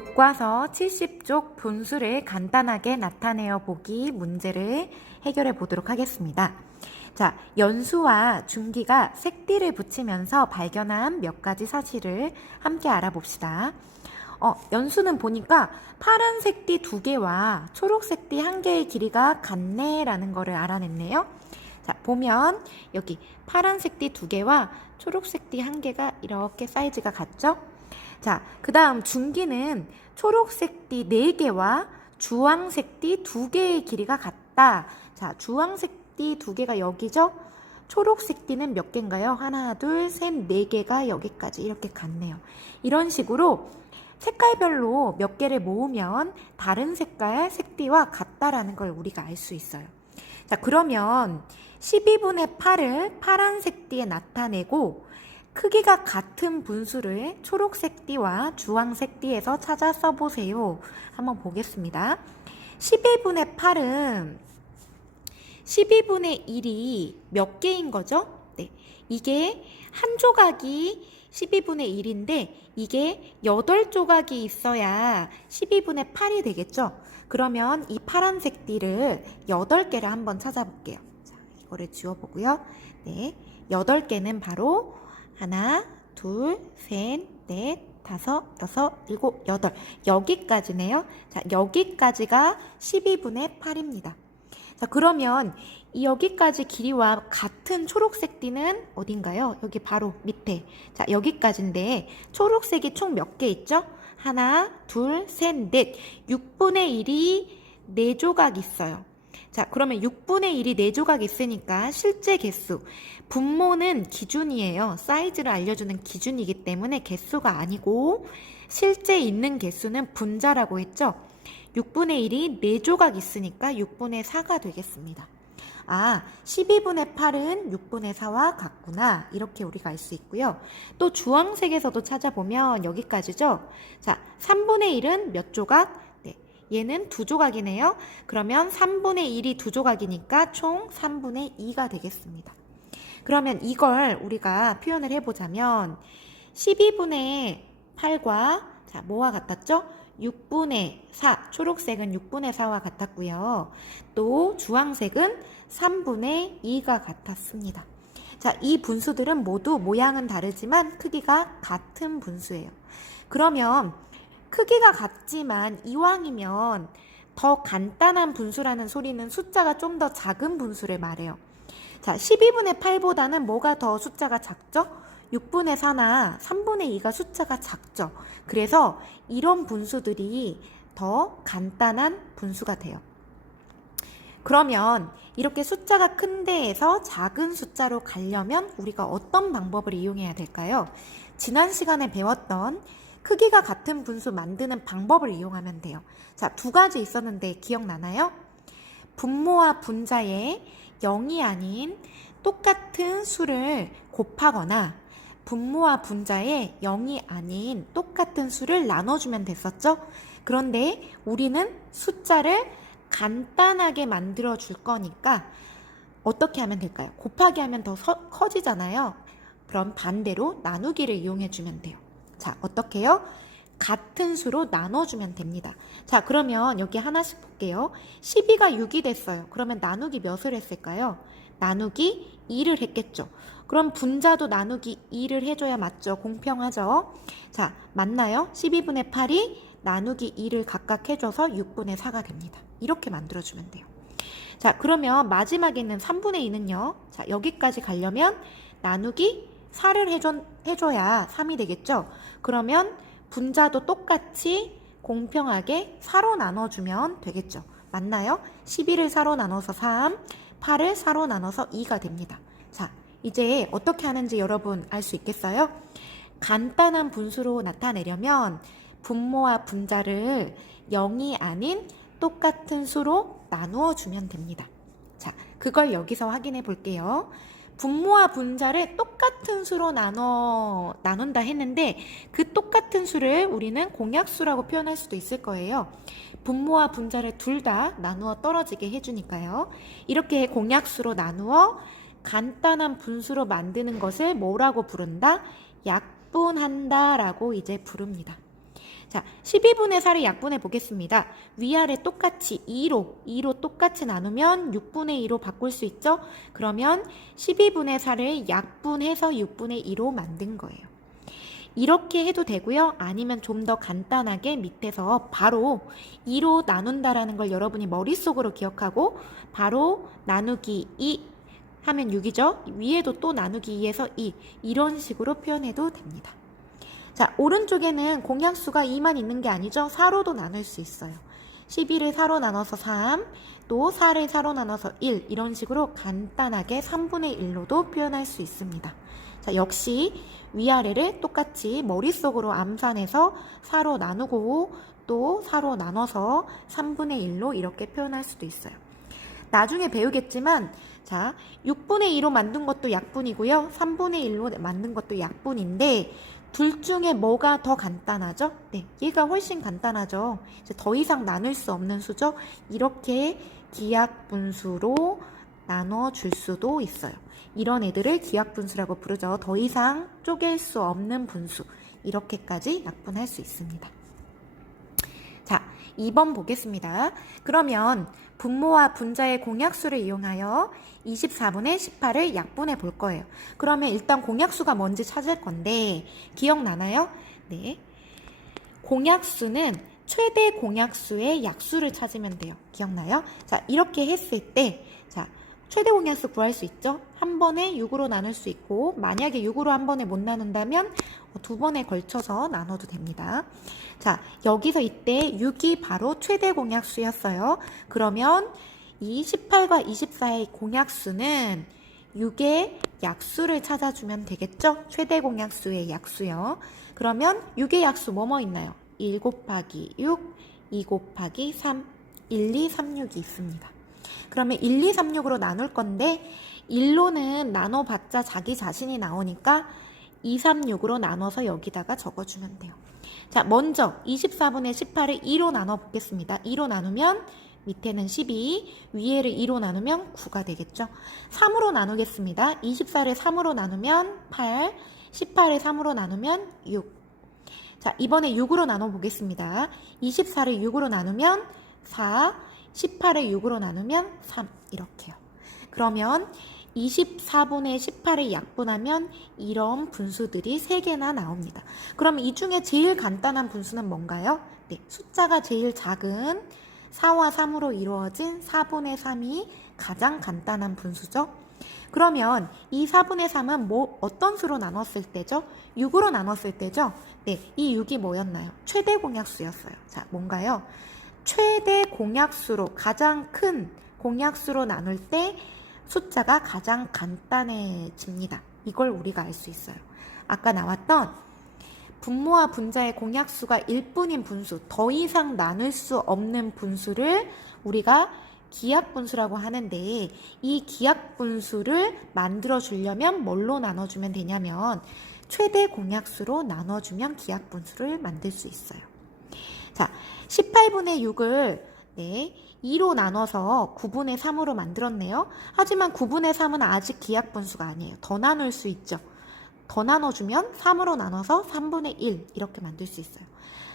교과서 70쪽 분수를 간단하게 나타내어 보기 문제를 해결해 보도록 하겠습니다. 자, 연수와 준기가 색띠를 붙이면서 발견한 몇 가지 사실을 함께 알아봅시다. 연수는 보니까 파란색 띠 2개와 초록색 띠 1개의 길이가 같네라는 거를 알아냈네요. 자, 보면 여기 파란색 띠 2개와 초록색 띠 1개가 이렇게 사이즈가 같죠? 자, 그 다음 준기는 초록색 띠 4개와 주황색 띠 2개의 길이가 같다. 자, 주황색 띠 2개가 여기죠? 초록색 띠는 몇 개인가요? 하나, 둘, 셋, 4개가 여기까지 이렇게 같네요. 이런 식으로 색깔별로 몇 개를 모으면 다른 색깔 색띠와 같다라는 걸 우리가 알 수 있어요. 자, 그러면 12분의 8을 파란색 띠에 나타내고 크기가 같은 분수를 초록색 띠와 주황색 띠에서 찾아 써보세요. 한번 보겠습니다. 12분의 8은 12분의 1이 몇 개인 거죠? 네, 이게 한 조각이 12분의 1인데 이게 8조각이 있어야 12분의 8이 되겠죠? 그러면 이 파란색 띠를 8개를 한번 찾아볼게요. 자, 이거를 지워보고요. 네, 8개는 바로 하나, 둘, 셋, 넷, 다섯, 여섯, 일곱, 여덟. 여기까지네요. 자, 여기까지가 12분의 8입니다. 자, 그러면 여기까지 길이와 같은 초록색 띠는 어딘가요? 여기 바로 밑에. 자, 여기까지인데 초록색이 총 몇 개 있죠? 하나, 둘, 셋, 넷. 6분의 1이 4조각 있어요. 자, 그러면 6분의 1이 4조각 있으니까 실제 개수. 분모는 기준이에요. 사이즈를 알려주는 기준이기 때문에 개수가 아니고 실제 있는 개수는 분자라고 했죠. 6분의 1이 4조각 있으니까 6분의 4가 되겠습니다. 아, 12분의 8은 6분의 4와 같구나. 이렇게 우리가 알 수 있고요. 또 주황색에서도 찾아보면 여기까지죠. 자, 3분의 1은 몇 조각? 네, 얘는 2조각이네요. 그러면 3분의 1이 2조각이니까 총 3분의 2가 되겠습니다. 그러면 이걸 우리가 표현을 해보자면 12분의 8과 자, 뭐와 같았죠? 6분의 4, 초록색은 6분의 4와 같았고요. 또 주황색은 3분의 2가 같았습니다. 자, 이 분수들은 모두 모양은 다르지만 크기가 같은 분수예요. 그러면 크기가 같지만 이왕이면 더 간단한 분수라는 소리는 숫자가 좀 더 작은 분수를 말해요. 자, 12분의 8보다는 뭐가 더 숫자가 작죠? 6분의 4나 3분의 2가 숫자가 작죠. 그래서 이런 분수들이 더 간단한 분수가 돼요. 그러면 이렇게 숫자가 큰 데에서 작은 숫자로 가려면 우리가 어떤 방법을 이용해야 될까요? 지난 시간에 배웠던 크기가 같은 분수 만드는 방법을 이용하면 돼요. 자, 2가지 있었는데 기억나나요? 분모와 분자에 0이 아닌 똑같은 수를 곱하거나 분모와 분자에 0이 아닌 똑같은 수를 나눠주면 됐었죠? 그런데 우리는 숫자를 간단하게 만들어 줄 거니까 어떻게 하면 될까요? 곱하기 하면 더 커지잖아요. 그럼 반대로 나누기를 이용해 주면 돼요. 자, 어떻게 해요? 같은 수로 나눠주면 됩니다. 자, 그러면 여기 하나씩 볼게요. 12가 6이 됐어요. 그러면 나누기 몇을 했을까요? 나누기 2를 했겠죠. 그럼 분자도 나누기 2를 해줘야 맞죠? 공평하죠? 자, 맞나요? 12분의 8이 나누기 2를 각각 해줘서 6분의 4가 됩니다. 이렇게 만들어주면 돼요. 자, 그러면 마지막에 있는 3분의 2는요. 자, 여기까지 가려면 나누기 4를 해줘야 3이 되겠죠? 그러면 분자도 똑같이 공평하게 4로 나눠주면 되겠죠. 맞나요? 12를 4로 나눠서 3, 8을 4로 나눠서 2가 됩니다. 자, 이제 어떻게 하는지 여러분 알 수 있겠어요? 간단한 분수로 나타내려면 분모와 분자를 0이 아닌 똑같은 수로 나누어 주면 됩니다. 자, 그걸 여기서 확인해 볼게요. 분모와 분자를 똑같은 수로 나눈다 했는데 그 똑같은 수를 우리는 공약수라고 표현할 수도 있을 거예요. 분모와 분자를 둘 다 나누어 떨어지게 해주니까요. 이렇게 공약수로 나누어 간단한 분수로 만드는 것을 뭐라고 부른다? 약분한다 라고 이제 부릅니다. 자, 12분의 4를 약분해 보겠습니다. 위아래 똑같이 2로 똑같이 나누면 6분의 2로 바꿀 수 있죠? 그러면 12분의 4를 약분해서 6분의 2로 만든 거예요. 이렇게 해도 되고요. 아니면 좀 더 간단하게 밑에서 바로 2로 나눈다라는 걸 여러분이 머릿속으로 기억하고 바로 나누기 2 하면 6이죠. 위에도 또 나누기 2에서 2 이런 식으로 표현해도 됩니다. 자, 오른쪽에는 공약수가 2만 있는 게 아니죠. 4로도 나눌 수 있어요. 11을 4로 나눠서 3, 또 4를 4로 나눠서 1 이런 식으로 간단하게 3분의 1로도 표현할 수 있습니다. 자, 역시 위아래를 똑같이 머릿속으로 암산해서 4로 나누고 또 4로 나눠서 3분의 1로 이렇게 표현할 수도 있어요. 나중에 배우겠지만 자, 6분의 2로 만든 것도 약분이고요. 3분의 1로 만든 것도 약분인데 둘 중에 뭐가 더 간단하죠? 네, 얘가 훨씬 간단하죠. 이제 더 이상 나눌 수 없는 수죠. 이렇게 기하분수로 나눠줄 수도 있어요. 이런 애들을 기하분수라고 부르죠. 더 이상 쪼갤 수 없는 분수. 이렇게까지 약분할 수 있습니다. 자, 2번 보겠습니다. 그러면 분모와 분자의 공약수를 이용하여 24분의 18을 약분해 볼 거예요. 그러면 일단 공약수가 뭔지 찾을 건데 기억나나요? 네. 공약수는 최대 공약수의 약수를 찾으면 돼요. 기억나요? 자, 이렇게 했을 때 자, 최대 공약수 구할 수 있죠? 한 번에 6으로 나눌 수 있고 만약에 6으로 한 번에 못 나눈다면 두 번에 걸쳐서 나눠도 됩니다. 자, 여기서 이때 6이 바로 최대 공약수였어요. 그러면 이 18과 24의 공약수는 6의 약수를 찾아주면 되겠죠? 최대 공약수의 약수요. 그러면 6의 약수 뭐뭐 있나요? 1 곱하기 6, 2 곱하기 3, 1, 2, 3, 6이 있습니다. 그러면 1, 2, 3, 6으로 나눌 건데 1로는 나눠봤자 자기 자신이 나오니까 2, 3, 6으로 나눠서 여기다가 적어주면 돼요. 자, 먼저 24분의 18을 2로 나눠 보겠습니다. 2로 나누면 밑에는 12, 위에를 2로 나누면 9가 되겠죠. 3으로 나누겠습니다. 24를 3으로 나누면 8, 18을 3으로 나누면 6. 자, 이번에 6으로 나눠 보겠습니다. 24를 6으로 나누면 4, 18을 6으로 나누면 3 이렇게요. 그러면 24분의 18을 약분하면 이런 분수들이 3개나 나옵니다. 그럼 이 중에 제일 간단한 분수는 뭔가요? 네, 숫자가 제일 작은 4와 3으로 이루어진 4분의 3이 가장 간단한 분수죠. 그러면 이 4분의 3은 어떤 수로 나눴을 때죠? 6으로 나눴을 때죠? 네, 이 6이 뭐였나요? 최대 공약수였어요. 자, 뭔가요? 최대 공약수로 가장 큰 공약수로 나눌 때 숫자가 가장 간단해집니다. 이걸 우리가 알 수 있어요. 아까 나왔던 분모와 분자의 공약수가 1뿐인 분수, 더 이상 나눌 수 없는 분수를 우리가 기하분수라고 하는데 이 기하분수를 만들어 주려면 뭘로 나눠주면 되냐면 최대 공약수로 나눠주면 기하분수를 만들 수 있어요. 자, 18분의 6을 2로 나눠서 9분의 3으로 만들었네요. 하지만 9분의 3은 아직 기하분수가 아니에요. 더 나눌 수 있죠. 더 나눠주면 3으로 나눠서 3분의 1 이렇게 만들 수 있어요.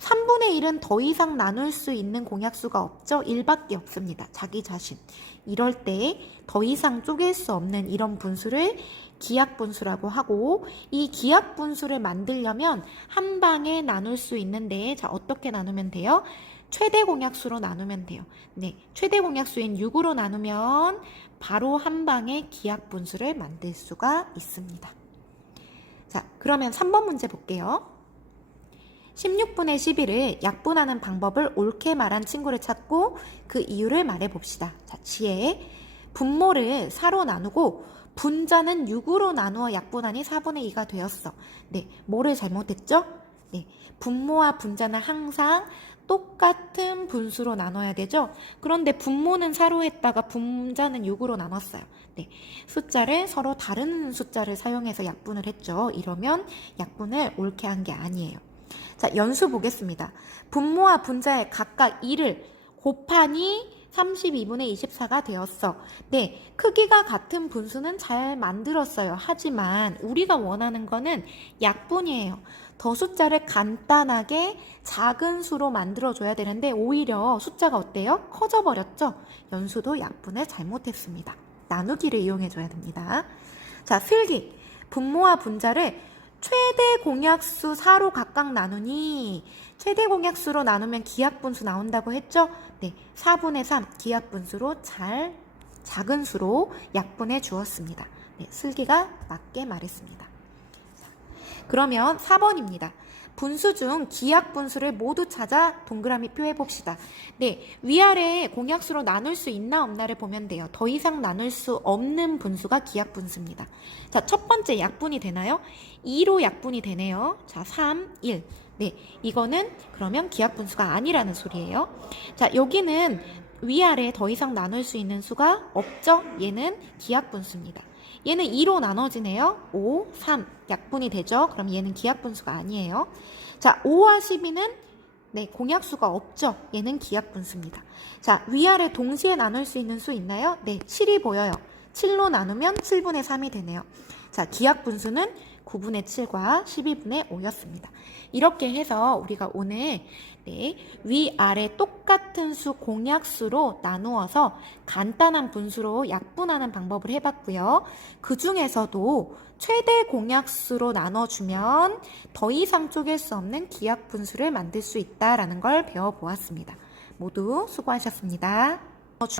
3분의 1은 더 이상 나눌 수 있는 공약수가 없죠. 1밖에 없습니다. 자기 자신. 이럴 때 더 이상 쪼갤 수 없는 이런 분수를 기하분수라고 하고 이 기하분수를 만들려면 한 방에 나눌 수 있는데 자, 어떻게 나누면 돼요? 최대 공약수로 나누면 돼요. 네, 최대 공약수인 6으로 나누면 바로 한 방에 기하분수를 만들 수가 있습니다. 자, 그러면 3번 문제 볼게요. 16분의 11을 약분하는 방법을 옳게 말한 친구를 찾고 그 이유를 말해봅시다. 자, 지혜. 분모를 4로 나누고 분자는 6으로 나누어 약분하니 4분의 2가 되었어. 네, 뭐를 잘못했죠? 네, 분모와 분자는 항상 똑같은 분수로 나눠야 되죠? 그런데 분모는 4로 했다가 분자는 6으로 나눴어요. 네, 숫자를 서로 다른 숫자를 사용해서 약분을 했죠. 이러면 약분을 옳게 한 게 아니에요. 자, 연수 보겠습니다. 분모와 분자에 각각 2를 곱하니 32분의 24가 되었어. 네, 크기가 같은 분수는 잘 만들었어요. 하지만 우리가 원하는 거는 약분이에요. 더 숫자를 간단하게 작은 수로 만들어줘야 되는데 오히려 숫자가 어때요? 커져 버렸죠? 연수도 약분을 잘못했습니다. 나누기를 이용해줘야 됩니다. 자, 필기. 분모와 분자를 최대 공약수 4로 각각 나누니 최대 공약수로 나누면 기하분수 나온다고 했죠? 네, 4분의 3 기하분수로 작은 수로 약분해 주었습니다. 네, 슬기가 맞게 말했습니다. 자, 그러면 4번입니다. 분수 중 기하분수를 모두 찾아 동그라미 표해 봅시다. 네, 위아래 공약수로 나눌 수 있나 없나를 보면 돼요. 더 이상 나눌 수 없는 분수가 기하분수입니다. 자, 첫 번째 약분이 되나요? 2로 약분이 되네요. 자, 3, 1. 네, 이거는 그러면 기하분수가 아니라는 소리예요. 자, 여기는 위아래 더 이상 나눌 수 있는 수가 없죠? 얘는 기하분수입니다. 얘는 2로 나눠지네요. 5, 3 약분이 되죠? 그럼 얘는 기하분수가 아니에요. 자, 5와 12는 네, 공약수가 없죠? 얘는 기하분수입니다. 자, 위아래 동시에 나눌 수 있는 수 있나요? 네, 7이 보여요. 7로 나누면 7분의 3이 되네요. 자, 기하분수는 9분의 7과 12분의 5였습니다. 이렇게 해서 우리가 오늘 네, 위아래 똑같은 수 공약수로 나누어서 간단한 분수로 약분하는 방법을 해봤고요. 그 중에서도 최대 공약수로 나눠주면 더 이상 쪼갤 수 없는 기하분수를 만들 수 있다는 걸 배워보았습니다. 모두 수고하셨습니다.